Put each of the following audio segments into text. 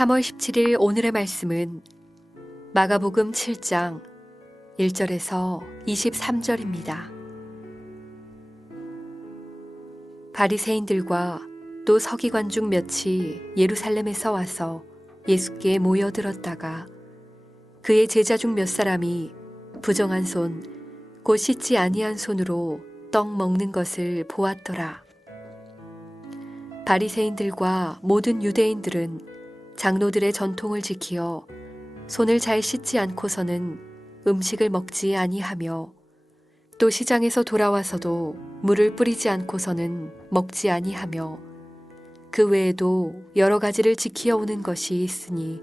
3월 17일 오늘의 말씀은 마가복음 7장 1절에서 23절입니다. 바리새인들과 또 서기관 중 몇이 예루살렘에서 와서 예수께 모여들었다가 그의 제자 중 몇 사람이 부정한 손, 곧 씻지 아니한 손으로 떡 먹는 것을 보았더라. 바리새인들과 모든 유대인들은 장로들의 전통을 지키어 손을 잘 씻지 않고서는 음식을 먹지 아니하며 또 시장에서 돌아와서도 물을 뿌리지 않고서는 먹지 아니하며 그 외에도 여러 가지를 지키어 오는 것이 있으니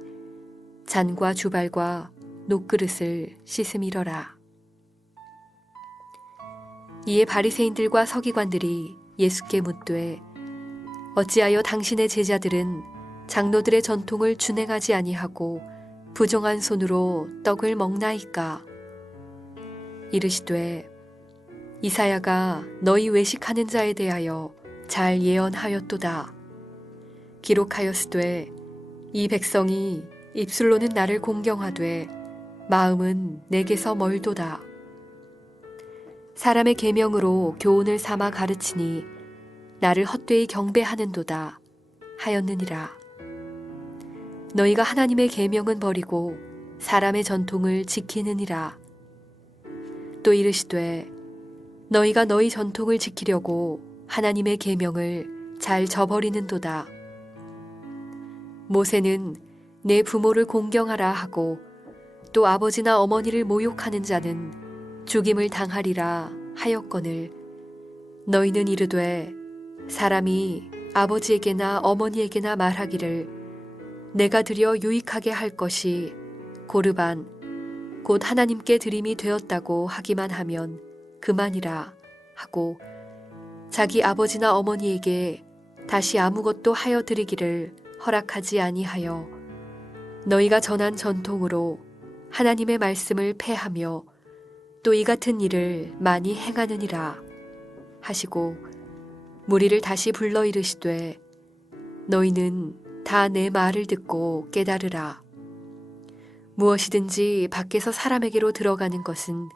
잔과 주발과 녹그릇을 씻음이러라. 이에 바리새인들과 서기관들이 예수께 묻되 어찌하여 당신의 제자들은 장로들의 전통을 준행하지 아니하고 부정한 손으로 떡을 먹나이까? 이르시되 이사야가 너희 외식하는 자에 대하여 잘 예언하였도다. 기록하였으되 이 백성이 입술로는 나를 공경하되 마음은 내게서 멀도다. 사람의 계명으로 교훈을 삼아 가르치니 나를 헛되이 경배하는도다 하였느니라. 너희가 하나님의 계명은 버리고 사람의 전통을 지키느니라. 또 이르시되 너희가 너희 전통을 지키려고 하나님의 계명을 잘 저버리는도다. 모세는 내 부모를 공경하라 하고 또 아버지나 어머니를 모욕하는 자는 죽임을 당하리라 하였거늘 너희는 이르되 사람이 아버지에게나 어머니에게나 말하기를 내가 드려 유익하게 할 것이 고르반 곧 하나님께 드림이 되었다고 하기만 하면 그만이라 하고 자기 아버지나 어머니에게 다시 아무것도 하여 드리기를 허락하지 아니하여 너희가 전한 전통으로 하나님의 말씀을 폐하며 또 이 같은 일을 많이 행하느니라 하시고 무리를 다시 불러 이르시되 너희는 다 내 말을 듣고 깨달으라. 무엇이든지 밖에서 사람에게로 들어가는 것은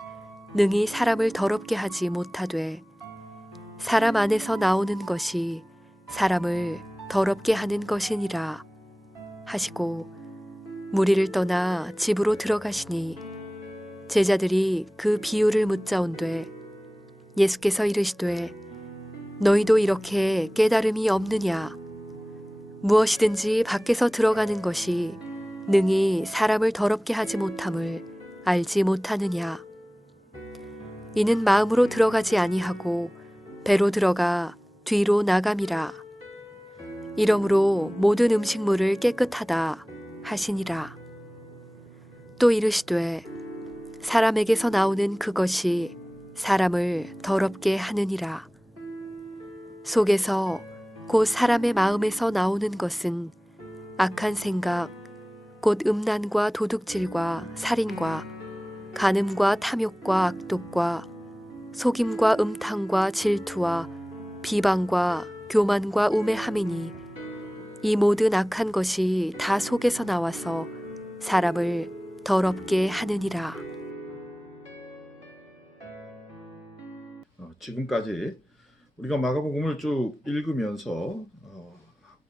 능히 사람을 더럽게 하지 못하되 사람 안에서 나오는 것이 사람을 더럽게 하는 것이니라 하시고 무리를 떠나 집으로 들어가시니 제자들이 그 비유를 묻자온되 예수께서 이르시되 너희도 이렇게 깨달음이 없느냐? 무엇이든지 밖에서 들어가는 것이 능히 사람을 더럽게 하지 못함을 알지 못하느냐? 이는 마음으로 들어가지 아니하고 배로 들어가 뒤로 나감이라. 이러므로 모든 음식물을 깨끗하다 하시니라. 또 이르시되 사람에게서 나오는 그것이 사람을 더럽게 하느니라. 속에서 곧 사람의 마음에서 나오는 것은 악한 생각, 곧 음란과 도둑질과 살인과 간음과 탐욕과 악독과 속임과 음탕과 질투와 비방과 교만과 우매함이니 이 모든 악한 것이 다 속에서 나와서 사람을 더럽게 하느니라. 지금까지 우리가 마가복음을 쭉 읽으면서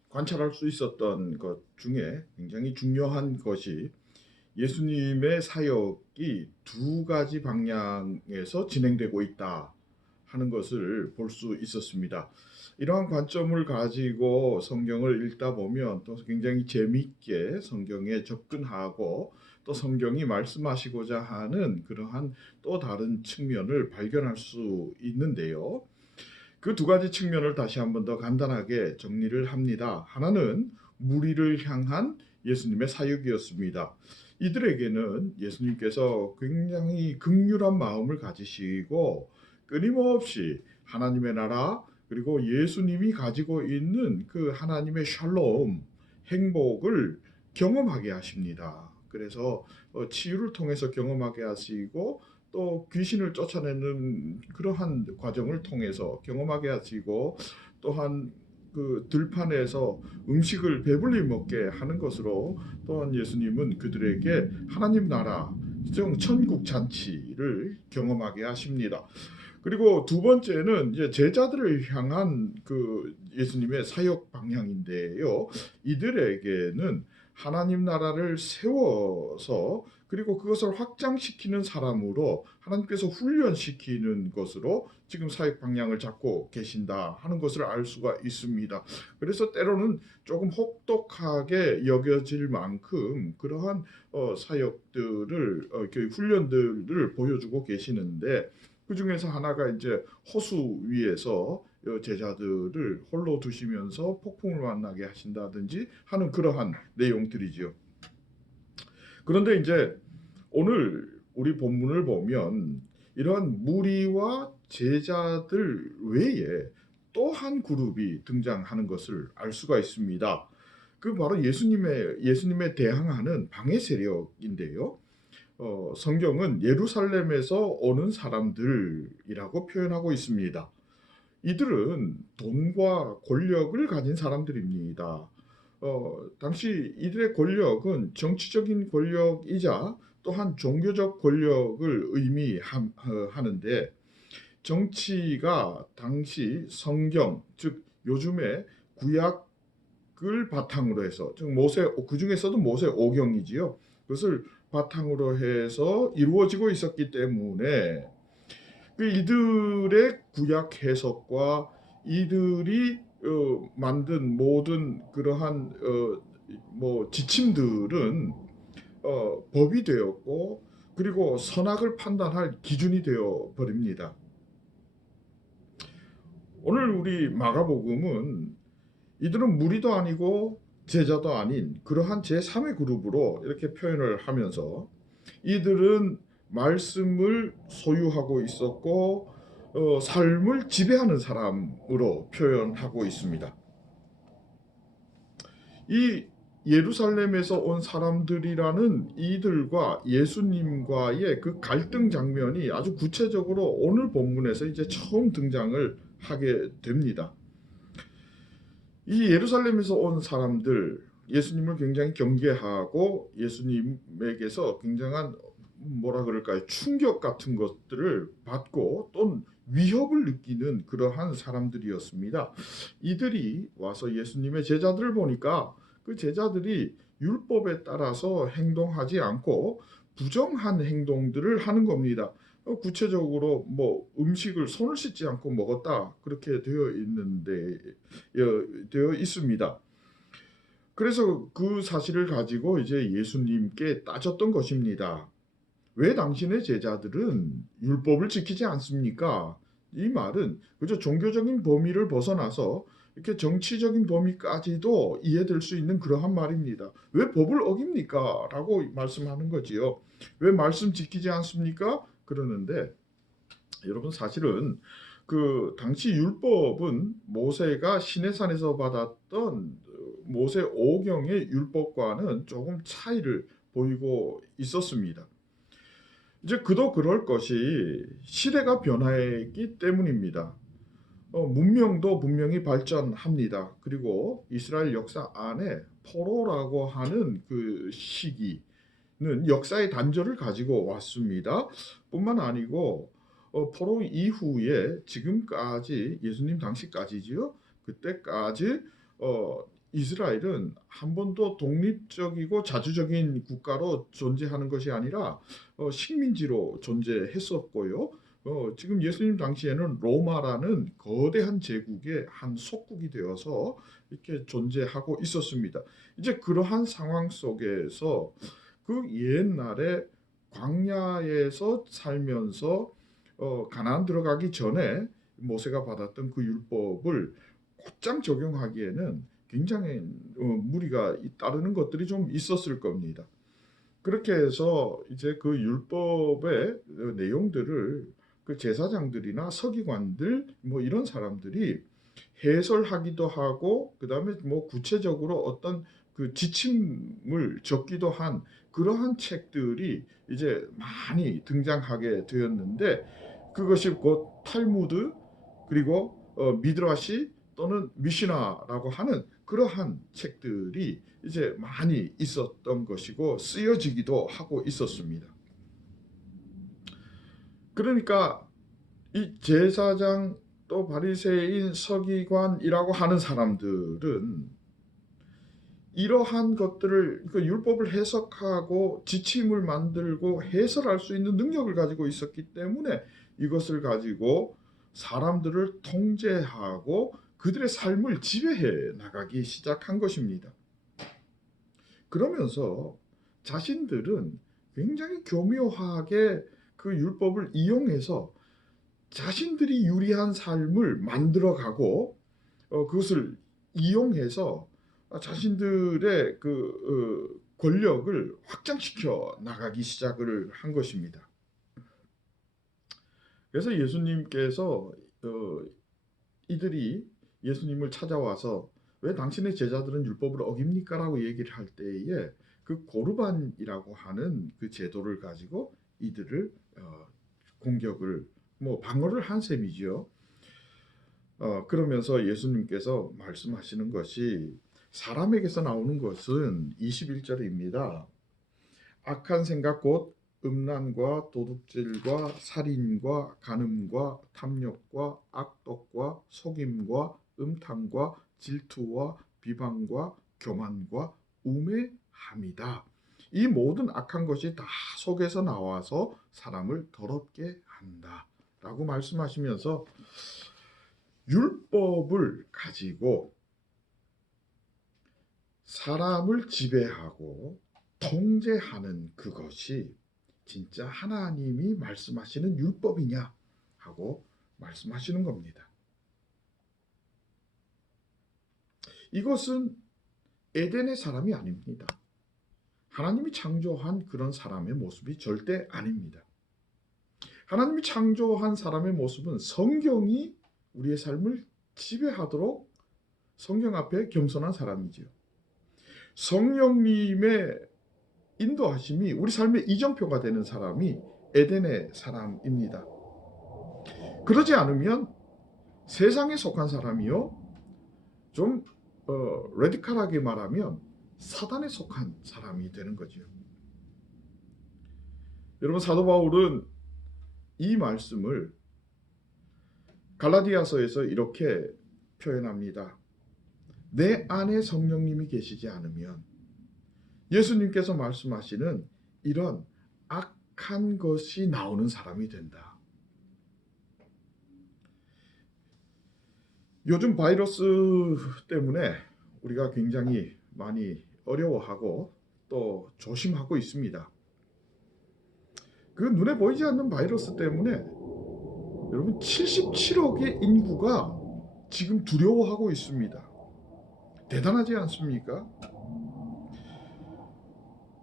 관찰할 수 있었던 것 중에 굉장히 중요한 것이 예수님의 사역이 두 가지 방향에서 진행되고 있다 하는 것을 볼 수 있었습니다. 이러한 관점을 가지고 성경을 읽다 보면 또 굉장히 재미있게 성경에 접근하고 또 성경이 말씀하시고자 하는 그러한 또 다른 측면을 발견할 수 있는데요. 그 두 가지 측면을 다시 한번 더 간단하게 정리를 합니다. 하나는 무리를 향한 예수님의 사역이었습니다. 이들에게는 예수님께서 굉장히 긍휼한 마음을 가지시고 끊임없이 하나님의 나라 그리고 예수님이 가지고 있는 그 하나님의 샬롬, 행복을 경험하게 하십니다. 그래서 치유를 통해서 경험하게 하시고 또 귀신을 쫓아내는 그러한 과정을 통해서 경험하게 하시고 또한 그 들판에서 음식을 배불리 먹게 하는 것으로 또한 예수님은 그들에게 하나님 나라, 즉 천국 잔치를 경험하게 하십니다. 그리고 두 번째는 이제 제자들을 향한 그 예수님의 사역 방향인데요. 이들에게는 하나님 나라를 세워서 그리고 그것을 확장시키는 사람으로 하나님께서 훈련시키는 것으로 지금 사역 방향을 잡고 계신다 하는 것을 알 수가 있습니다. 그래서 때로는 조금 혹독하게 여겨질 만큼 그러한 사역들을 그 훈련들을 보여주고 계시는데 그 중에서 하나가 이제 호수 위에서 제자들을 홀로 두시면서 폭풍을 만나게 하신다든지 하는 그러한 내용들이지요. 그런데 이제 오늘 우리 본문을 보면 이러한 무리와 제자들 외에 또 한 그룹이 등장하는 것을 알 수가 있습니다. 그 바로 예수님에 대항하는 방해 세력인데요. 성경은 예루살렘에서 오는 사람들이라고 표현하고 있습니다. 이들은 돈과 권력을 가진 사람들입니다. 당시 이들의 권력은 정치적인 권력이자 또한 종교적 권력을 의미하는데 정치가 당시 성경, 즉 요즘의 구약을 바탕으로 해서 즉 모세 그 중에서도 모세 오경이지요. 그것을 바탕으로 해서 이루어지고 있었기 때문에 그 이들의 구약 해석과 이들이 만든 모든 그러한 지침들은 법이 되었고 그리고 선악을 판단할 기준이 되어 버립니다. 오늘 우리 마가복음은 이들은 무리도 아니고 제자도 아닌 그러한 제3의 그룹으로 이렇게 표현을 하면서 이들은 말씀을 소유하고 있었고 삶을 지배하는 사람으로 표현하고 있습니다. 이 예루살렘에서 온 사람들이라는 이들과 예수님과의 그 갈등 장면이 아주 구체적으로 오늘 본문에서 이제 처음 등장을 하게 됩니다. 이 예루살렘에서 온 사람들, 예수님을 굉장히 경계하고 예수님에게서 굉장한 뭐라 그럴까요? 충격 같은 것들을 받고 또 위협을 느끼는 그러한 사람들이었습니다. 이들이 와서 예수님의 제자들을 보니까 그 제자들이 율법에 따라서 행동하지 않고 부정한 행동들을 하는 겁니다. 구체적으로 뭐 음식을 손을 씻지 않고 먹었다 그렇게 되어 있습니다. 그래서 그 사실을 가지고 이제 예수님께 따졌던 것입니다. 왜 당신의 제자들은 율법을 지키지 않습니까? 이 말은 그저 종교적인 범위를 벗어나서 이렇게 정치적인 범위까지도 이해될 수 있는 그러한 말입니다. 왜 법을 어깁니까? 라고 말씀하는 거지요. 왜 말씀 지키지 않습니까? 그러는데 여러분 사실은 그 당시 율법은 모세가 시내산에서 받았던 모세 오경의 율법과는 조금 차이를 보이고 있었습니다. 이제 그도 그럴 것이 시대가 변화했기 때문입니다. 문명도 분명히 발전합니다. 그리고 이스라엘 역사 안에 포로라고 하는 그 시기는 역사의 단절을 가지고 왔습니다. 뿐만 아니고 포로 이후에 지금까지 예수님 당시까지지요. 그때까지 이스라엘은 한 번도 독립적이고 자주적인 국가로 존재하는 것이 아니라 식민지로 존재했었고요. 지금 예수님 당시에는 로마라는 거대한 제국의 한 속국이 되어서 이렇게 존재하고 있었습니다. 이제 그러한 상황 속에서 그 옛날에 광야에서 살면서 가나안 들어가기 전에 모세가 받았던 그 율법을 곧장 적용하기에는 굉장히 무리가 따르는 것들이 좀 있었을 겁니다. 그렇게 해서 이제 그 율법의 내용들을 그 제사장들이나 서기관들 뭐 이런 사람들이 해설하기도 하고 그다음에 뭐 구체적으로 어떤 그 지침을 적기도 한 그러한 책들이 이제 많이 등장하게 되었는데 그것이 곧 탈무드 그리고 미드라시 또는 미시나라고 하는 그러한 책들이 이제 많이 있었던 것이고 쓰여지기도 하고 있었습니다. 그러니까 이 제사장 또 바리새인 서기관이라고 하는 사람들은 이러한 것들을 그 율법을 해석하고 지침을 만들고 해설할 수 있는 능력을 가지고 있었기 때문에 이것을 가지고 사람들을 통제하고 그들의 삶을 지배해 나가기 시작한 것입니다. 그러면서 자신들은 굉장히 교묘하게 그 율법을 이용해서 자신들이 유리한 삶을 만들어가고 그것을 이용해서 자신들의 그 권력을 확장시켜 나가기 시작을 한 것입니다. 그래서 예수님께서 이들이 예수님을 찾아와서 왜 당신의 제자들은 율법을 어깁니까? 라고 얘기를 할 때에 그 고르반이라고 하는 그 제도를 가지고 이들을 공격을 방어를 한 셈이지요. 그러면서 예수님께서 말씀하시는 것이 사람에게서 나오는 것은 21절입니다. 악한 생각 곧 음란과 도둑질과 살인과 간음과 탐욕과 악독과 속임과 음탕과 질투와 비방과 교만과 우매함이다. 이 모든 악한 것이 다 속에서 나와서 사람을 더럽게 한다. 라고 말씀하시면서 율법을 가지고 사람을 지배하고 통제하는 그것이 진짜 하나님이 말씀하시는 율법이냐 하고 말씀하시는 겁니다. 이것은 에덴의 사람이 아닙니다. 하나님이 창조한 그런 사람의 모습이 절대 아닙니다. 하나님이 창조한 사람의 모습은 성경이 우리의 삶을 지배하도록 성경 앞에 겸손한 사람이지요. 성령님의 인도하심이 우리 삶의 이정표가 되는 사람이 에덴의 사람입니다. 그러지 않으면 세상에 속한 사람이요, 좀 레디컬하게 말하면 사단에 속한 사람이 되는 거죠. 여러분, 사도 바울은 이 말씀을 갈라디아서에서 이렇게 표현합니다. 내 안에 성령님이 계시지 않으면 예수님께서 말씀하시는 이런 악한 것이 나오는 사람이 된다. 요즘 바이러스 때문에 우리가 굉장히 많이 어려워하고 또 조심하고 있습니다. 그 눈에 보이지 않는 바이러스 때문에 여러분 77억의 인구가 지금 두려워하고 있습니다. 대단하지 않습니까?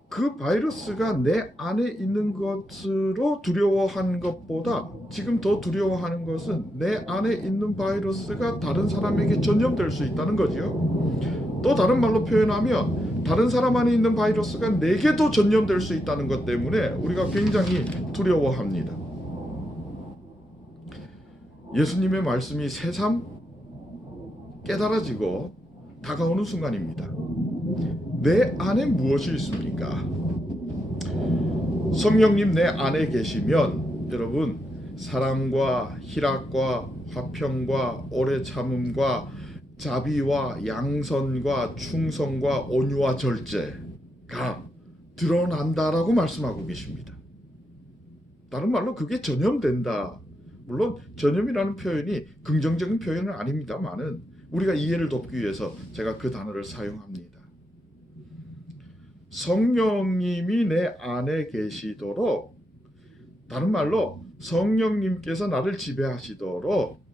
그 바이러스가 내 안에 있는 것으로 두려워하는 것보다 지금 더 두려워하는 것은 내 안에 있는 바이러스가 다른 사람에게 전염될 수 있다는 거죠. 또 다른 말로 표현하면 다른 사람 안에 있는 바이러스가 내게도 전염될 수 있다는 것 때문에 우리가 굉장히 두려워합니다. 예수님의 말씀이 새삼 깨달아지고 다가오는 순간입니다. 내 안에 무엇이 있습니까? 성령님 내 안에 계시면 여러분 사랑과 희락과 화평과 오래 참음과 자비와 양선과 충성과 온유와 절제가 드러난다라고 말씀하고 계십니다. 다른 말로 그게 전염된다. 물론 전염이라는 표현이 긍정적인 표현은 아닙니다만은 우리가 이해를 돕기 위해서 제가 그 단어를 사용합니다. 성령님이 내 안에 계시도록, 다른 말로 성령님께서 나를 지배하시도록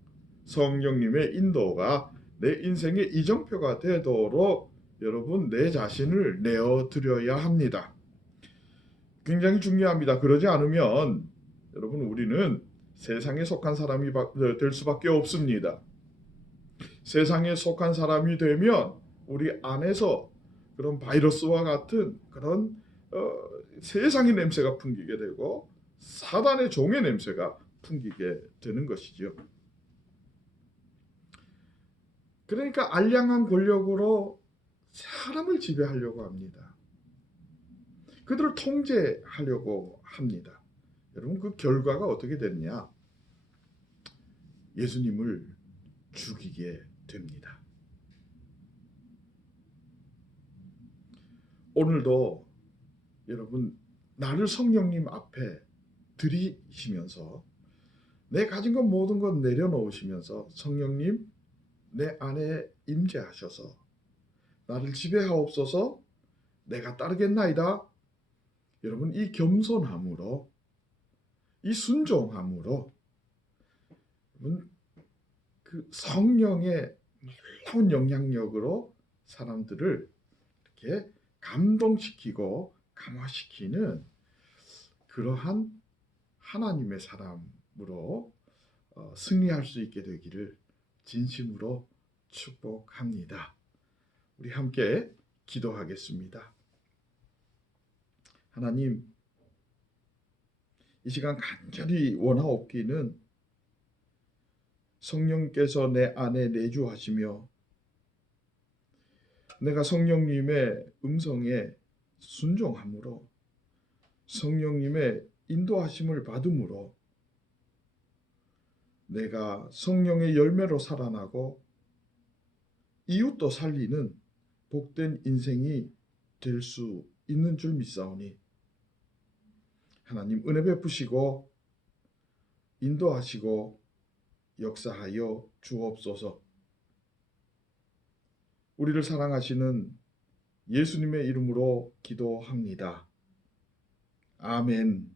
성령님의 인도가 내 인생의 이정표가 되도록 여러분 내 자신을 내어드려야 합니다. 굉장히 중요합니다. 그러지 않으면 여러분 우리는 세상에 속한 사람이 될 수밖에 없습니다. 세상에 속한 사람이 되면 우리 안에서 그런 바이러스와 같은 그런 세상의 냄새가 풍기게 되고 사단의 종의 냄새가 풍기게 되는 것이죠. 그러니까 알량한 권력으로 사람을 지배하려고 합니다. 그들을 통제하려고 합니다. 여러분, 그 결과가 어떻게 됐냐? 예수님을 죽이게 됩니다. 오늘도 여러분, 나를 성령님 앞에 들이시면서 내 가진 것 모든 것 내려놓으시면서 성령님 내 안에 임재하셔서 나를 지배하옵소서, 내가 따르겠나이다. 여러분, 이 겸손함으로, 이 순종함으로 여러분, 그 성령의 놀라운 영향력으로 사람들을 이렇게 감동시키고 감화시키는 그러한 하나님의 사람으로 승리할 수 있게 되기를 진심으로 축복합니다. 우리 함께 기도하겠습니다. 하나님, 이 시간 간절히 원하옵기는 성령께서 내 안에 내주하시며 내가 성령님의 음성에 순종함으로 성령님의 인도하심을 받음으로 내가 성령의 열매로 살아나고 이웃도 살리는 복된 인생이 될 수 있는 줄 믿사오니 하나님 은혜 베푸시고 인도하시고 역사하여 주옵소서. 우리를 사랑하시는 예수님의 이름으로 기도합니다. 아멘.